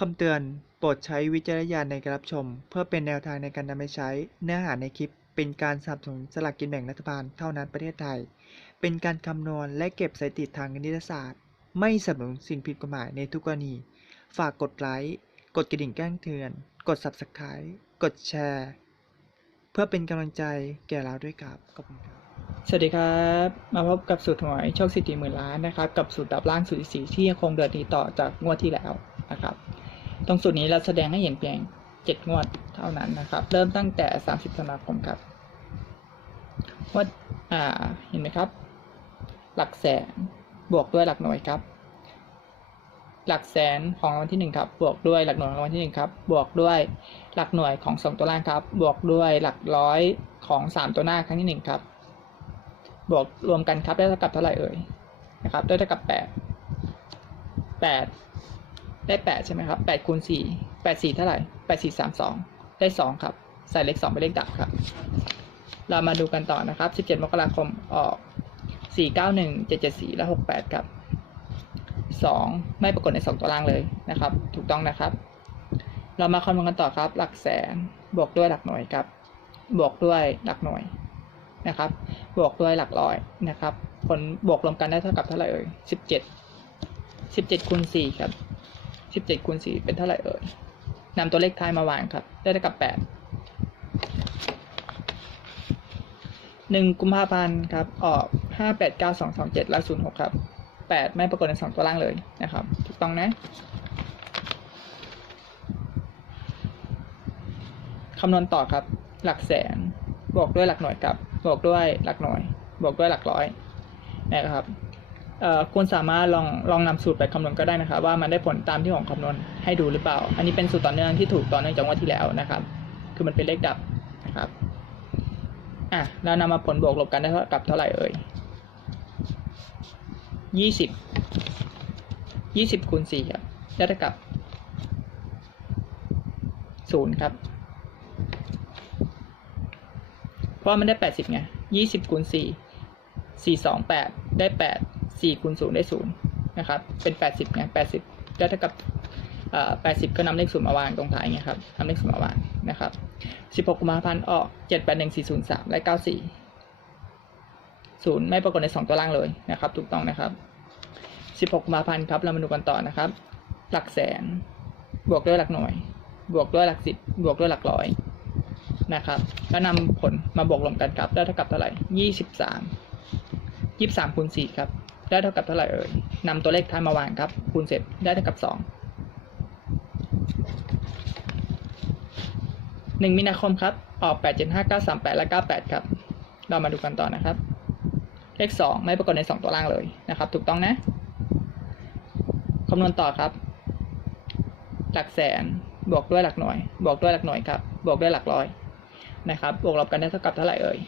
คำเตือน โปรดใช้วิจารณญาณในการรับชม เพื่อเป็นแนวทางในการนำไปใช้ เนื้อหาในคลิป เป็นการสนับสนุนสลากกินแบ่งรัฐบาลเท่านั้นประเทศไทย เป็นการคำนวณและเก็บสถิติทางคณิตศาสตร์ ไม่สนับสนุนสิ่งผิดกฎหมายในทุกกรณี ฝากกดไลค์ กดกระดิ่งแจ้งเตือน กด subscribe กดแชร์ เพื่อเป็นกำลังใจแก่เราด้วยครับขอบคุณครับสวัสดีครับ มาพบกับสูตรหวยโชคสิทธิหมื่นล้านนะครับ กับสูตรดับล่างสูตรสี่ที่ยังคงเดินดีต่อจากงวดที่แล้วนะครับ ตรงสูตรนี้เราแสดงให้เห็นเพียงเจ็ดงวดเท่านั้นนะครับ เริ่มตั้งแต่ 30ธันวาคมครับวดอ่าเห็นไหมครับ หลักแสนบวกด้วยหลักหน่วยครับ หลักแสนของรางวัลที่หนึ่งครับ บวกด้วยหลักหน่วยของรางวัลที่หนึ่งครับ บวกด้วยหลักหน่วยของสองตัวล่างครับ บวกด้วยหลักร้อยของสามตัวหน้าครั้งที่หนึ่งครับ บวกรวมกันครับได้เท่ากับเท่าไหร่เอ่ยนะครับได้เท่ากับแปดแปด ได้แปดใช่ไหมครับแปดคูณสี่แปดสี่เท่าไหร่แปดสี่สามสองได้สองครับ ใส่เลขสองเป็นเลขดับครับ เรามาดูกันต่อนะครับสิบเจ็ดมกราคมออกสี่เก้าหนึ่งเจ็ดเจ็ดสี่และหกแปดครับสองไม่ปรากฏในสองตัวล่างเลยนะครับ ถูกต้องนะครับ เรามาคำนวณกันต่อครับ หลักแสนบวกด้วยหลักหน่วยครับ บวกด้วยหลักหน่วยนะครับ บวกด้วยหลักร้อยนะครับ ผลบวกรวมกันได้เท่ากับเท่าไหร่เอ่ยสิบเจ็ดสิบเจ็ดคูณสี่ครับ สิบเจ็ดคูณสี่เป็นเท่าไหร่เอ่ยนำตัวเลขท้ายมาวางครับ ได้เท่ากับแปดหนึ่งกุมภาพันธ์ครับ ออกห้าแปดเก้าสองสองเจ็ดและศูนย์หกครับแปดไม่ปรากฏในสองตัวล่างเลยนะครับ ถูกต้องนะคำนวณต่อครับ หลักแสน บวกด้วยหลักหน่วยกับบวกด้วยหลักหน่วย บวกด้วยหลักร้อยนะครับ คุณสามารถลองลองนำสูตรไปคำนวณก็ได้นะครับ ว่ามันได้ผลตามที่ผมคำนวณให้ดูหรือเปล่า อันนี้เป็นสูตรต่อเนื่องที่ถูกต่อเนื่องจากวันที่แล้วนะครับ คือมันเป็นเลขดับนะครับอะเรานำมาผลบวกลบกันได้เท่ากับเท่าไหร่เอ่ยยี่สิบยี่สิบคูณสี่ครับได้เท่ากับศูนย์ครับ เพราะว่ามันได้แปดสิบไงยี่สิบคูณสี่สี่สองแปดได้แปด สี่คูณศูนย์ได้ศูนย์นะครับ เป็นแปดสิบไงแปดสิบก็เท่ากับแปดสิบก็นำเลขศูนย์มาวางตรงท้ายไงครับนำเลขศูนย์มาวางนะครับสิบหกกุมภาพันธ์ออกเจ็ดแปดหนึ่งสี่ศูนย์สามและเก้าสี่ศูนย์ไม่ปรากฏในสองตัวล่างเลยนะครับ ถูกต้องนะครับสิบหกกุมภาพันธ์ครับเรามาดูกันต่อนะครับ หลักแสน บวกด้วยหลักหน่วย บวกด้วยหลักสิบบวกด้วยหลักร้อยนะครับแล้วนำผลมาบวกรวมกันครับ ได้เท่ากับเท่าไหร่ยี่สิบสามยี่สิบสามคูณสี่ครับ ได้เท่ากับเท่าไหร่เอ่ยนำตัวเลขท้ายมาวางครับ คูณเสร็จได้เท่ากับสองหนึ่งมีนาคมครับ ออกแปดเจ็ดห้าเก้าสามแปดและเก้าแปดครับ เรามาดูกันต่อนะครับ เลขสองไม่ปรากฏในสองตัวล่างเลยนะครับ ถูกต้องนะคำนวณต่อครับ หลักแสน บวกด้วยหลักหน่วย บวกด้วยหลักหน่วยครับ บวกด้วยหลักร้อยนะครับ บวกลบกันได้เท่ากับเท่าไหร่เอ่ย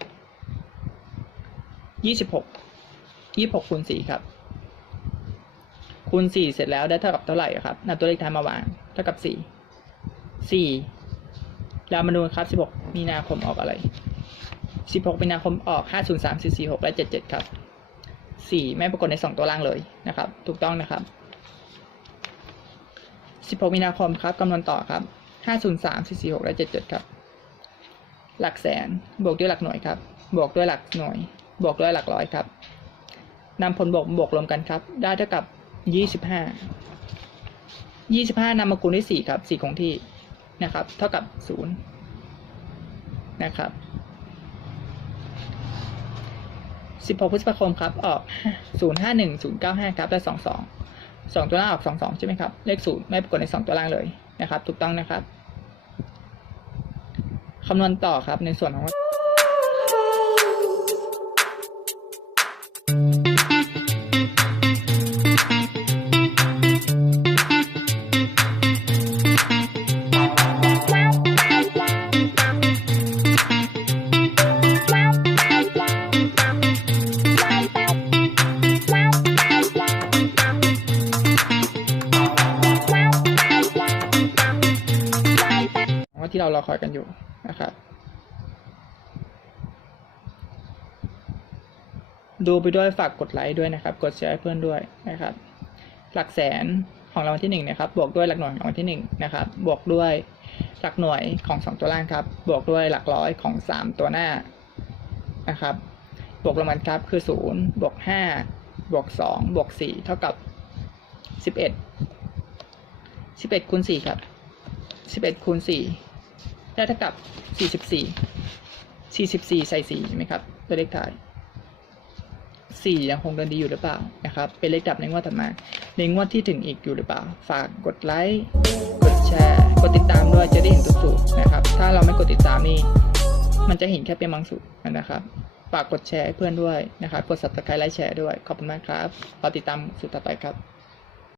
ยี่สิบหก ยี่สิบหกคูณสี่ครับ คูณสี่เสร็จแล้วได้เท่ากับเท่าไหร่ครับนำตัวเลขท้ายมาวาง เท่ากับสี่สี่เรามาดูครับสิบหกมีนาคมออกอะไรสิบหกมีนาคมออกห้าศูนย์สามสี่สี่หกและเจ็ดเจ็ดครับสี่ไม่ปรากฏในสองตัวล่างเลยนะครับ ถูกต้องนะครับสิบหกมีนาคมครับคำนวณต่อครับห้าศูนย์สามสี่สี่หกและเจ็ดเจ็ดครับ หลักแสนบวกด้วยหลักหน่วยครับ บวกด้วยหลักหน่วย บวกด้วยหลักร้อยครับ นำผลบวกบวกรวมกันครับ ได้เท่ากับยี่สิบห้ายี่สิบห้านำมาคูณด้วยสี่ครับสี่คงที่นะครับ เท่ากับศูนย์นะครับสิบหกพฤษภาคมครับ ออกศูนย์ห้าหนึ่งศูนย์เก้าห้าครับและสองสองสองตัวล่างออกสองสองใช่ไหมครับ เลขศูนย์ไม่ปรากฏในสองตัวล่างเลยนะครับ ถูกต้องนะครับคำนวณต่อครับในส่วนของ ที่เรารอคอยกันอยู่นะครับดูไปด้วยฝากกดไลค์ด้วยนะครับ กดแชร์ให้เพื่อนด้วยนะครับ หลักแสนของรางวัลที่หนึ่งนะครับ บวกด้วยหลักหน่วยของรางวัลที่หนึ่งนะครับ บวกด้วยหลักหน่วยของสองตัวล่างครับ บวกด้วยหลักร้อยของสามตัวหน้านะครับ บวกรางวัลครับคือศูนย์บวกห้าบวกสองบวกสี่เท่ากับสิบเอ็ดสิบเอ็ดคูณสี่ครับสิบเอ็ดคูณสี่ ได้เท่ากับสี่สิบสี่สี่ใส่ไหมครับตัวเลขท้ายสี่ยังคงเดินดีอยู่หรือเปล่านะครับ เป็นเลขดับในงวดถัดมา ในงวดที่ถึงอีกอยู่หรือเปล่า ฝากกดไลค์กดแชร์ กดติดตามด้วยจะได้เห็นทุกสูตรนะครับ ถ้าเราไม่กดติดตามนี่มันจะเห็นแค่เป็นบางสูตรนะครับฝากกดแชร์ให้เพื่อนด้วยนะครับ กด subscribe ไลค์แชร์ด้วย ขอบคุณมากครับ รอติดตามสูตรต่อไปครับ